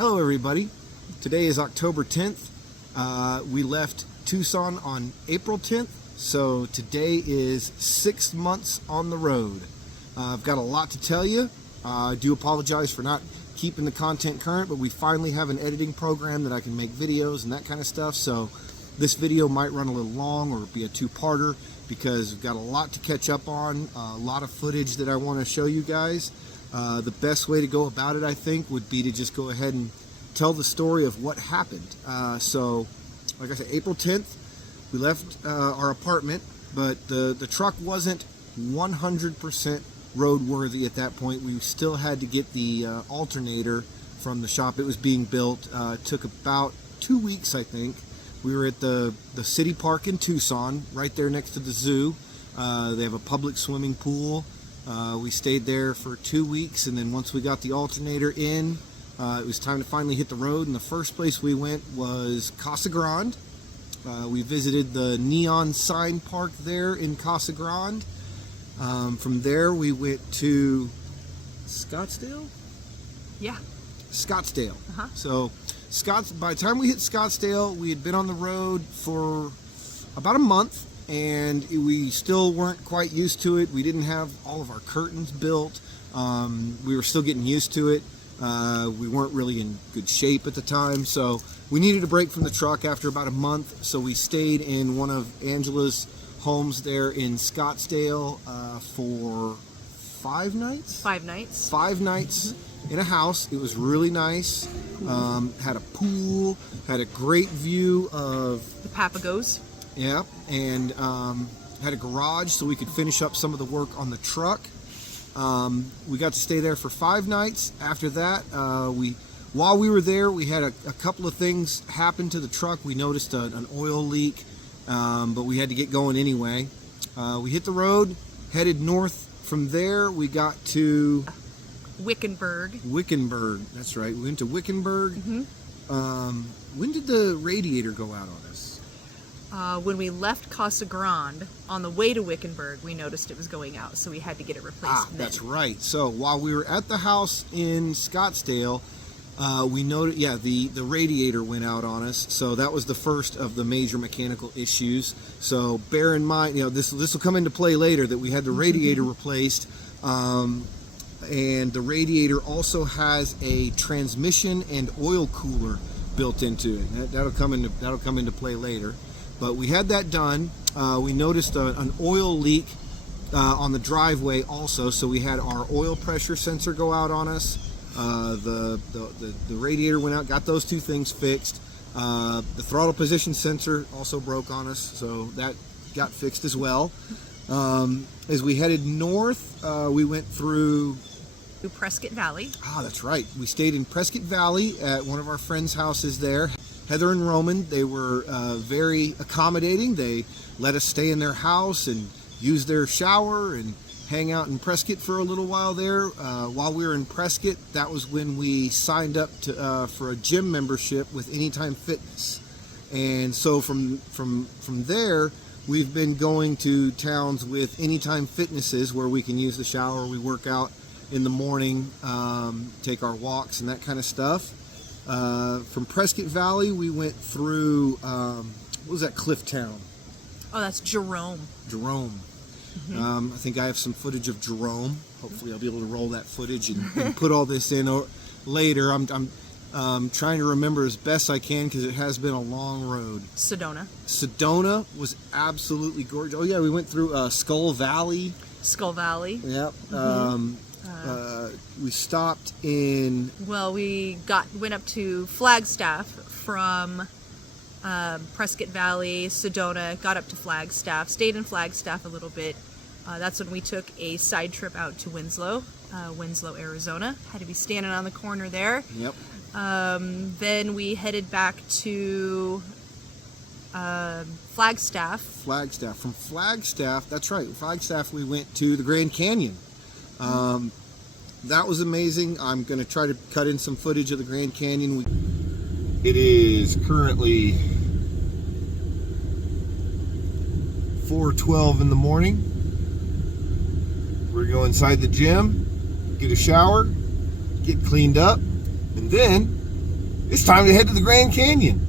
Hello everybody, today is October 10th. We left Tucson on April 10th, so today is 6 months on the road. I've got a lot to tell you. I do apologize for not keeping the content current, but we finally have an editing program that I can make videos and that kind of stuff, so this video might run a little long or be a two-parter because we've got a lot to catch up on, a lot of footage that I want to show you guys. The best way to go about it, I think, would be to just go ahead and tell the story of what happened. So, like I said, April 10th, we left our apartment, but the truck wasn't 100% roadworthy at that point. We still had to get the alternator from the shop. It was being built. It took about 2 weeks, I think. We were at the city park in Tucson, right there next to the zoo. They have a public swimming pool. We stayed there for 2 weeks, and then once we got the alternator in, it was time to finally hit the road. And the first place we went was Casa Grande. We visited the neon sign park there in Casa Grande. From there we went to Scottsdale? Yeah. Scottsdale. So by the time we hit Scottsdale, we had been on the road for about a month, and we still weren't quite used to it. We didn't have all of our curtains built. We were still getting used to it. We weren't really in good shape at the time, so we needed a break from the truck after about a month, so we stayed in one of Angela's homes there in Scottsdale for 5 nights? 5 nights. 5 nights in a house. It was really nice. Had a pool, had a great view of The Papagos. yeah, and had a garage so we could finish up some of the work on the truck. We got to stay there for 5 nights. After that, while we were there, we had a couple of things happen to the truck. We noticed an oil leak, but we had to get going anyway. We hit the road, headed north. From there, we got to Wickenburg. Wickenburg. That's right. We went to Wickenburg. When did the radiator go out on us? When we left Casa Grande, on the way to Wickenburg, we noticed it was going out, so we had to get it replaced then. That's right. So while we were at the house in Scottsdale, we noted, the radiator went out on us. So that was the first of the major mechanical issues. So bear in mind, this will come into play later, that we had the radiator replaced. And the radiator also has a transmission and oil cooler built into it. That'll come into play later. But we had that done. We noticed an oil leak on the driveway also, so we had our oil pressure sensor go out on us. The radiator went out, got those 2 things fixed. The throttle position sensor also broke on us, so that got fixed as well. As we headed north, we went through Prescott Valley. That's right. We stayed in Prescott Valley at one of our friends' houses there. Heather and Roman, they were very accommodating. They let us stay in their house and use their shower and hang out in Prescott for a little while there. While we were in Prescott, that was when we signed up for a gym membership with Anytime Fitness. And so from there, we've been going to towns with Anytime Fitnesses where we can use the shower. We work out in the morning, take our walks and that kind of stuff. From Prescott Valley, we went through, what was that cliff town? Oh, that's Jerome. Jerome. I think I have some footage of Jerome. Hopefully I'll be able to roll that footage and put all this in later. I'm trying to remember as best I can because it has been a long road. Sedona. Sedona was absolutely gorgeous. Oh yeah, we went through Skull Valley. Skull Valley. Yep. We stopped in... Well, we went up to Flagstaff from Prescott Valley, Sedona, got up to Flagstaff, stayed in Flagstaff a little bit. That's when we took a side trip out to Winslow, Arizona. Had to be standing on the corner there. Yep. Then we headed back to Flagstaff. From Flagstaff, that's right. Flagstaff, we went to the Grand Canyon. That was amazing. I'm going to try to cut in some footage of the Grand Canyon. It is currently 4:12 in the morning. We're going to go inside the gym, get a shower, get cleaned up, and then It's time to head to the Grand Canyon.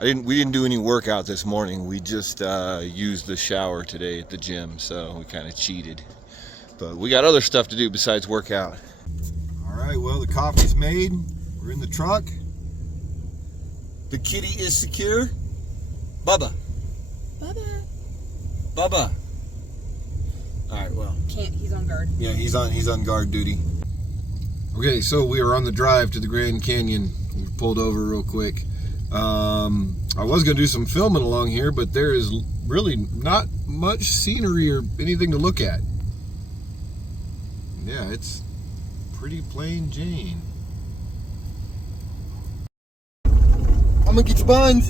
We didn't do any workout this morning. We just used the shower today at the gym, so we kind of cheated. But we got other stuff to do besides workout. All right, well, the coffee's made. We're in the truck. The kitty is secure. Bubba. Bubba. Bubba. All right, well. He's on guard. Yeah, he's on guard duty. Okay, so we are on the drive to the Grand Canyon. We pulled over real quick. I was going to do some filming along here, but there is really not much scenery or anything to look at. Yeah, it's pretty plain Jane. I'm going to get your buns.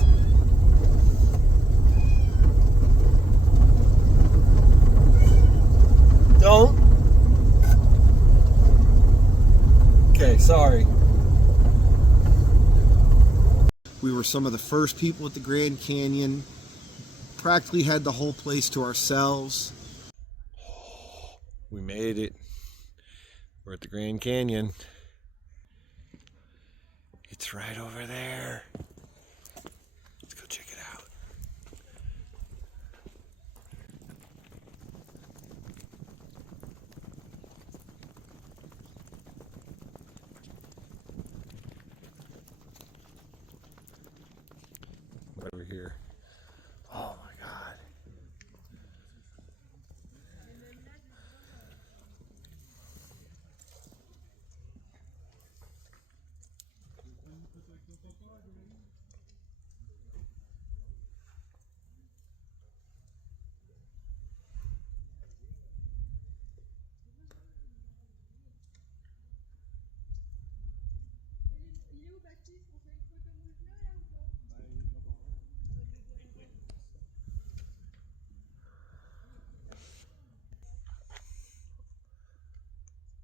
Don't. Okay, sorry. We were some of the first people at the Grand Canyon. Practically had the whole place to ourselves. We made it. We're at the Grand Canyon. It's right over there. Let's go check it out. Over here. Oh my God.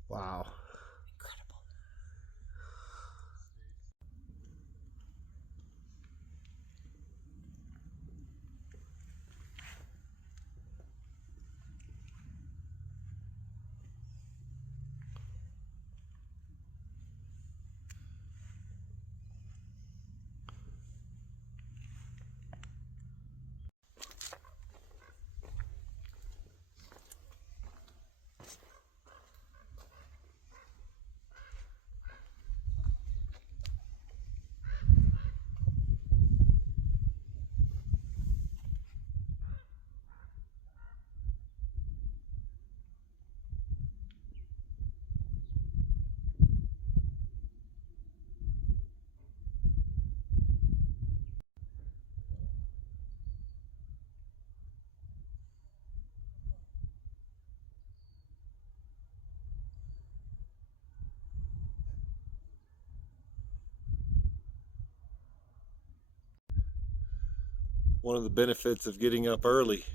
Wow. One of the benefits of getting up early.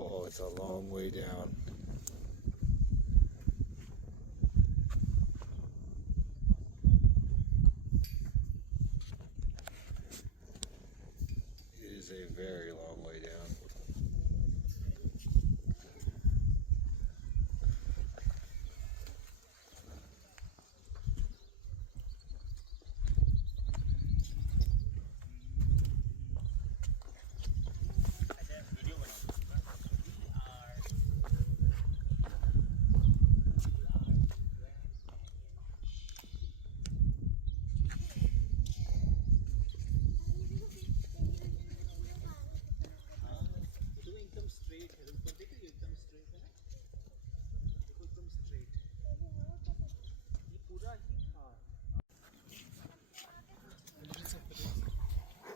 Oh, it's a long way down. very long way down.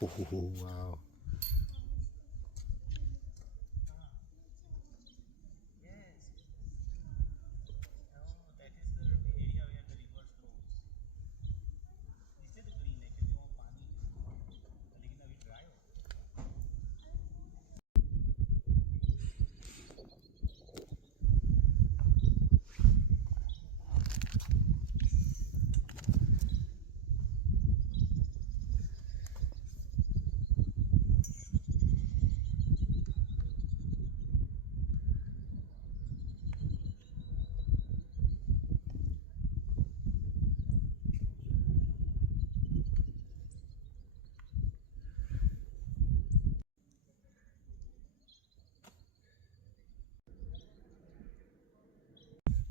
Oh, wow.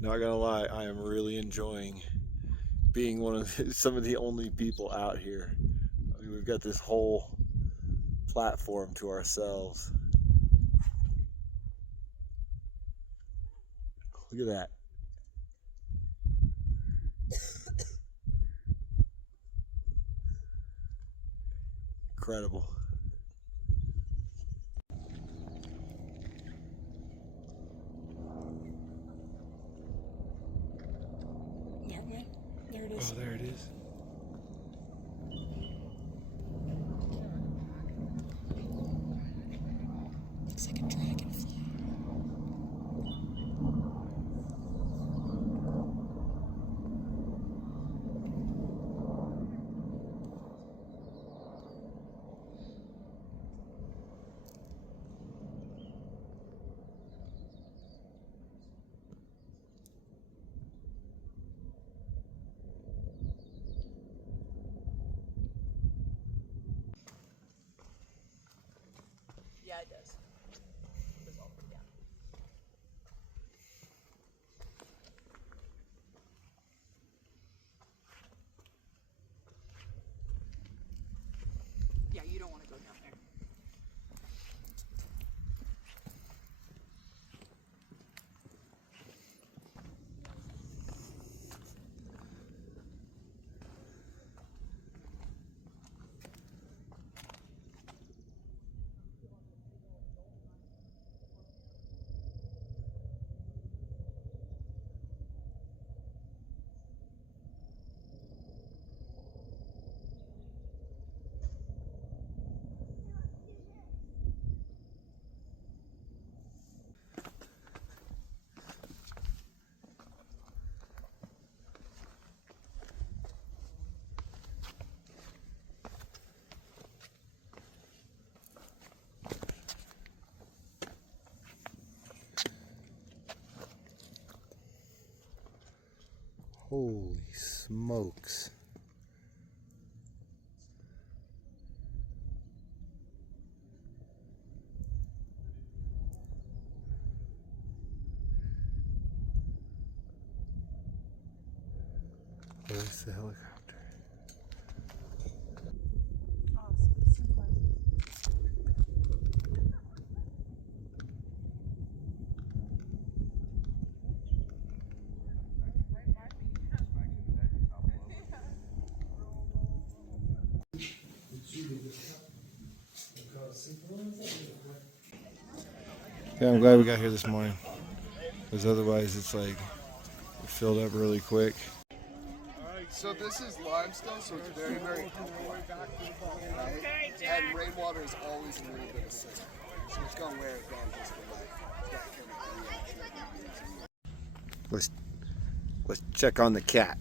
Not gonna lie, I am really enjoying being one of some of the only people out here. I mean, we've got this whole platform to ourselves. Look at that. Incredible. Yeah, there it is. Oh, there it is. Looks like a dragonfly. Yeah, it does. It's all pretty down. Yeah, you don't want to go down there. Holy smokes. Where's the helicopter? Yeah, I'm glad we got here this morning, because otherwise it's like it filled up really quick. So this is limestone, so it's very, very heavy. Right? And rainwater is always a little bit acidic. So it's going to wear it down just for that chemical reaction. Let's check on the cat.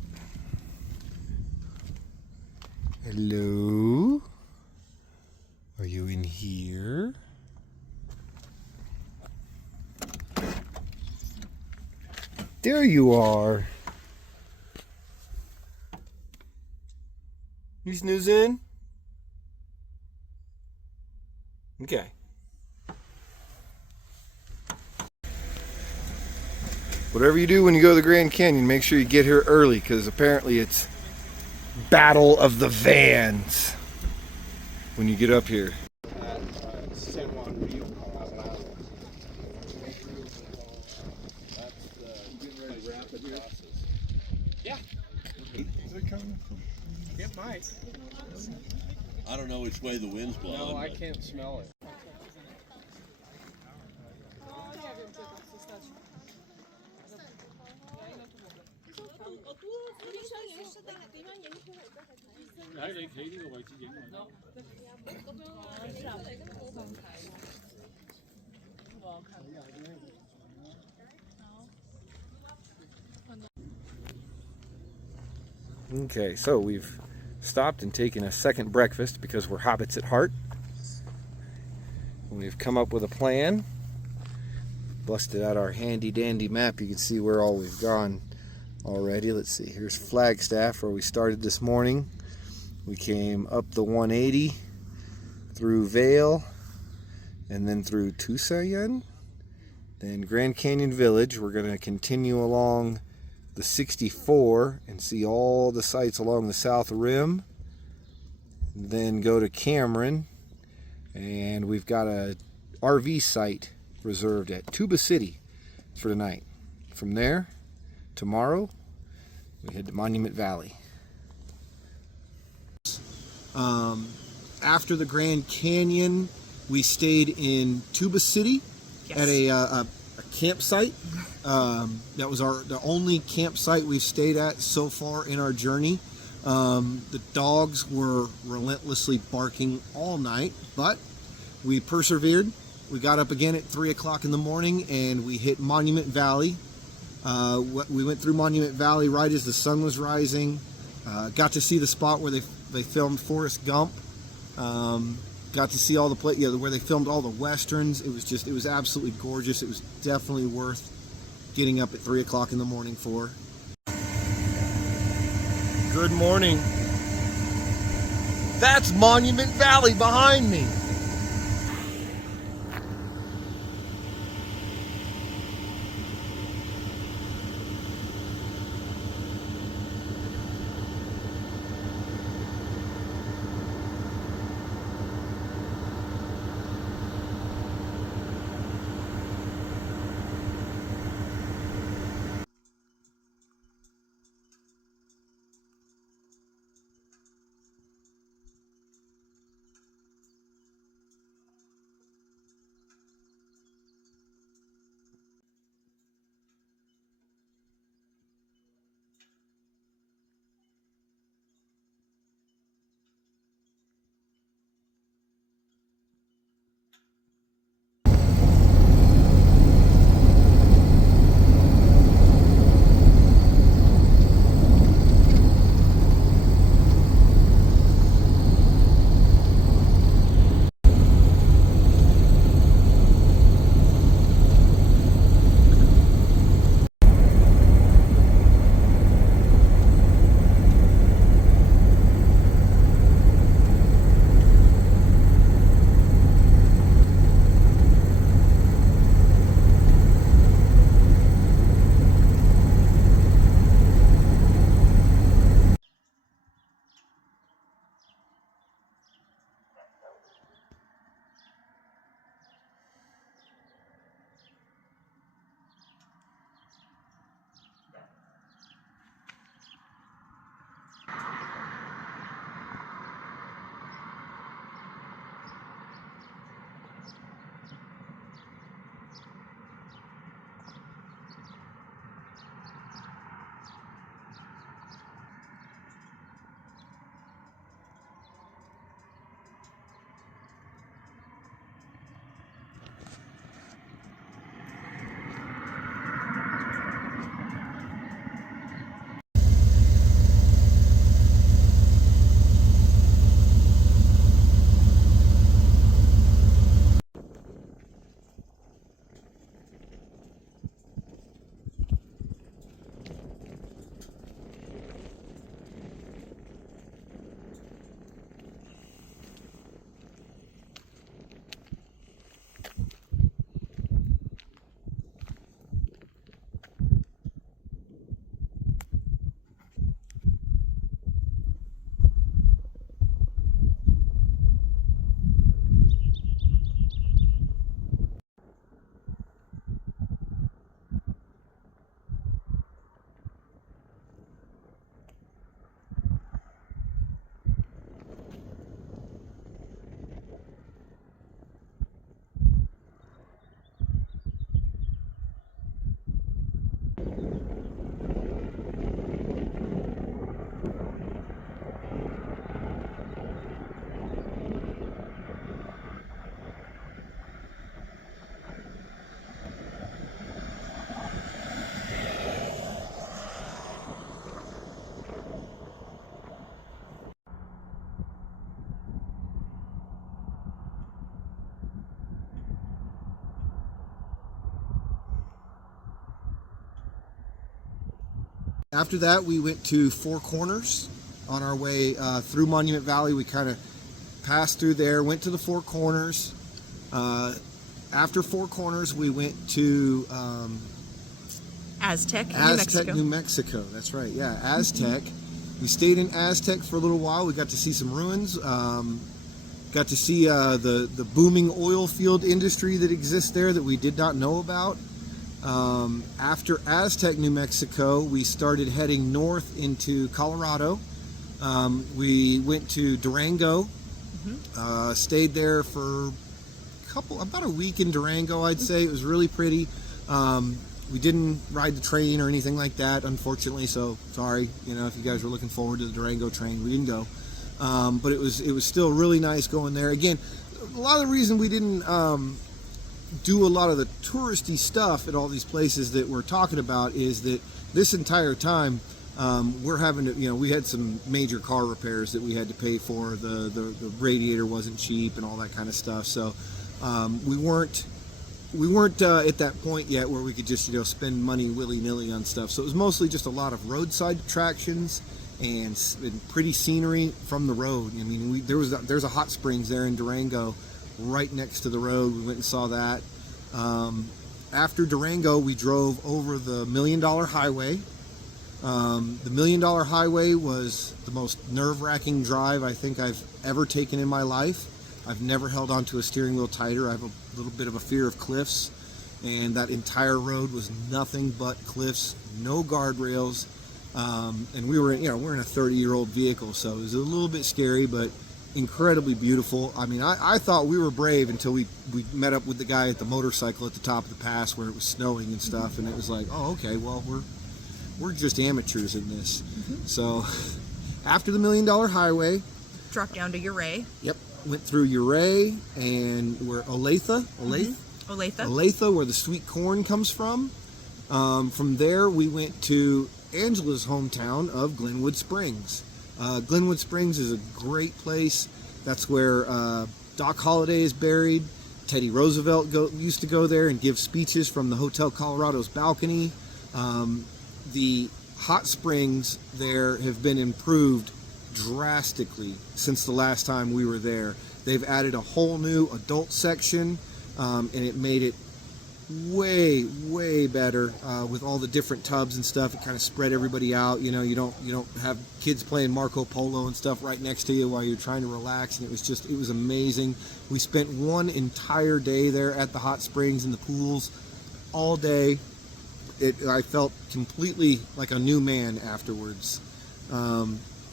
Hello? Are you in here? There you are. You snoozing? Okay. Whatever you do when you go to the Grand Canyon, make sure you get here early because apparently it's Battle of the Vans when you get up here. It might. I don't know which way the wind's blowing. No, I can't smell it. Okay, so we've stopped and taken a second breakfast because we're hobbits at heart. We've come up with a plan. Busted out our handy dandy map. You can see where all we've gone already. Let's see, here's Flagstaff where we started this morning. We came up the 180 through Vail and then through Tucson, then Grand Canyon Village. We're going to continue along the 64 and see all the sights along the south rim, then go to Cameron, and we've got a RV site reserved at Tuba City for tonight. From there, tomorrow we head to Monument Valley. After the Grand Canyon, we stayed in Tuba City at a campsite. That was the only campsite we've stayed at so far in our journey. The dogs were relentlessly barking all night, but we persevered. We got up again at 3 o'clock in the morning and we hit Monument Valley. We went through Monument Valley right as the sun was rising. Got to see the spot where they filmed Forrest Gump. Got to see all the where they filmed all the westerns. It was absolutely gorgeous. It was definitely worth getting up at 3 o'clock in the morning for. Good morning. That's Monument Valley behind me. After that, we went to Four Corners on our way through Monument Valley. We kind of passed through there, went to the Four Corners. After Four Corners, we went to Aztec, New Mexico. That's right, yeah, Aztec. We stayed in Aztec for a little while. We got to see some ruins. Got to see the booming oil field industry that exists there that we did not know about. After Aztec, New Mexico, we started heading north into Colorado. We went to Durango, stayed there for about a week in Durango, I'd say. It was really pretty. We didn't ride the train or anything like that, unfortunately, so sorry, if you guys were looking forward to the Durango train, we didn't go. But it was still really nice going there. Again, a lot of the reason we didn't do a lot of the touristy stuff at all these places that we're talking about is that this entire time we're having to, we had some major car repairs that we had to pay for. The radiator wasn't cheap and all that kind of stuff. So we weren't at that point yet where we could just spend money willy-nilly on stuff. So it was mostly just a lot of roadside attractions and pretty scenery from the road. I mean, there's a hot springs there in Durango right next to the road. We went and saw that. After Durango, we drove over the $1 Million Highway. The $1 Million Highway was the most nerve-wracking drive I think I've ever taken in my life. I've never held onto a steering wheel tighter. I have a little bit of a fear of cliffs, and that entire road was nothing but cliffs, no guardrails, and we're in a 30-year-old vehicle, so it was a little bit scary, but incredibly beautiful. I mean, I thought we were brave until we met up with the guy at the motorcycle at the top of the pass where it was snowing and stuff, and it was like, oh, okay, well, we're just amateurs in this. So after the $1 Million Highway, Dropped down to Ouray. Yep, went through Ouray, and we're Olathe, where the sweet corn comes from. From there, we went to Angela's hometown of Glenwood Springs. Glenwood Springs is a great place. That's where Doc Holliday is buried. Teddy Roosevelt used to go there and give speeches from the Hotel Colorado's balcony. The hot springs there have been improved drastically since the last time we were there. They've added a whole new adult section, and it made it way better with all the different tubs and stuff. It kind of spread everybody out. You don't have kids playing Marco Polo and stuff right next to you while you're trying to relax, and it was amazing. We spent one entire day there at the hot springs and the pools all day. I felt completely like a new man afterwards.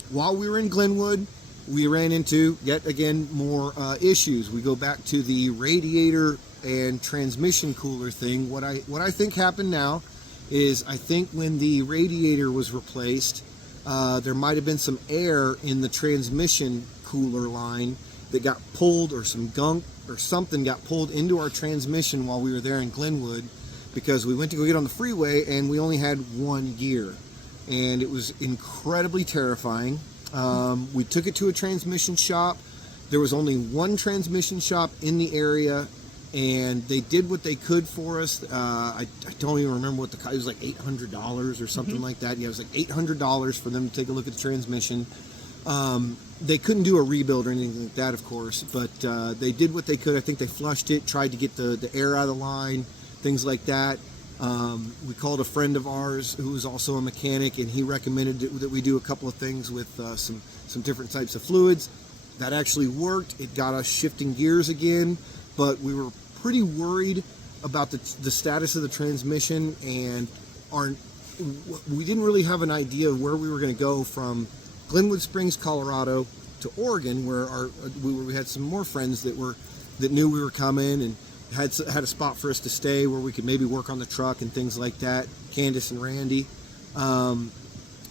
While we were in Glenwood, we ran into yet again more issues. We go back to the radiator and transmission cooler thing. What I think happened now is, I think when the radiator was replaced, there might have been some air in the transmission cooler line that got pulled, or some gunk or something got pulled into our transmission while we were there in Glenwood, because we went to go get on the freeway and we only had one gear, and it was incredibly terrifying. We took it to a transmission shop. There was only one transmission shop in the area, and they did what they could for us. I don't even remember what it was, like $800 or something like that. Yeah, it was like $800 for them to take a look at the transmission. They couldn't do a rebuild or anything like that, of course, but they did what they could. I think they flushed it, tried to get the air out of the line, things like that. We called a friend of ours who was also a mechanic, and he recommended that we do a couple of things with some different types of fluids. That actually worked. It got us shifting gears again, but we were pretty worried about the status of the transmission, and we didn't really have an idea of where we were going to go from Glenwood Springs, Colorado to Oregon, where we had some more friends that knew we were coming, and had a spot for us to stay where we could maybe work on the truck and things like that. Candace and Randy.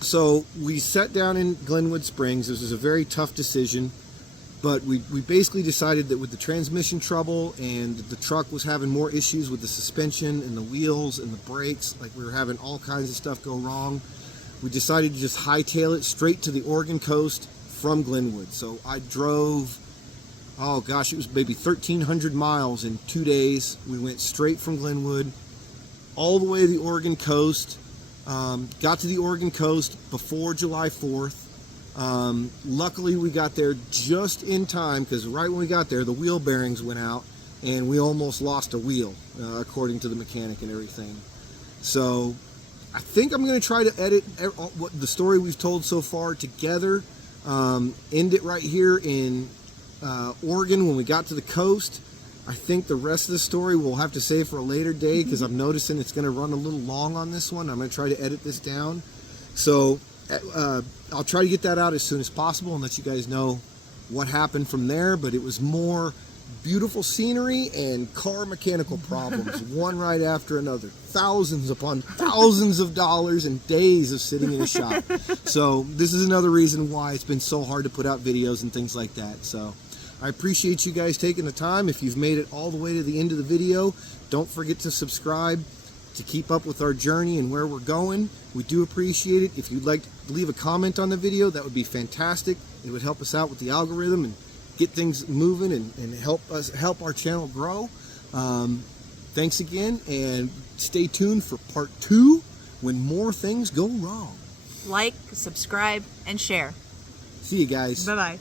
So we sat down in Glenwood Springs. This was a very tough decision, but we basically decided that with the transmission trouble and the truck was having more issues with the suspension and the wheels and the brakes, like we were having all kinds of stuff go wrong, we decided to just hightail it straight to the Oregon coast from Glenwood. So I drove, oh gosh, it was maybe 1,300 miles in 2 days. We went straight from Glenwood all the way to the Oregon coast. Got to the Oregon coast before July 4th. Luckily we got there just in time, because right when we got there the wheel bearings went out and we almost lost a wheel, according to the mechanic and everything. So I think I'm going to try to edit what the story we've told so far together, end it right here in Oregon when we got to the coast. I think the rest of the story we'll have to save for a later day, because I'm noticing it's going to run a little long on this one. I'm going to try to edit this down. So I'll try to get that out as soon as possible and let you guys know what happened from there. But it was more beautiful scenery and car mechanical problems, one right after another. Thousands upon thousands of dollars and days of sitting in a shop. So this is another reason why it's been so hard to put out videos and things like that. So I appreciate you guys taking the time. If you've made it all the way to the end of the video, don't forget to subscribe to keep up with our journey and where we're going. We do appreciate it. If you'd like to leave a comment on the video, that would be fantastic. It would help us out with the algorithm and get things moving and help our channel grow. Thanks again, and stay tuned for part 2 when more things go wrong. Like, subscribe, and share. See you guys. Bye-bye.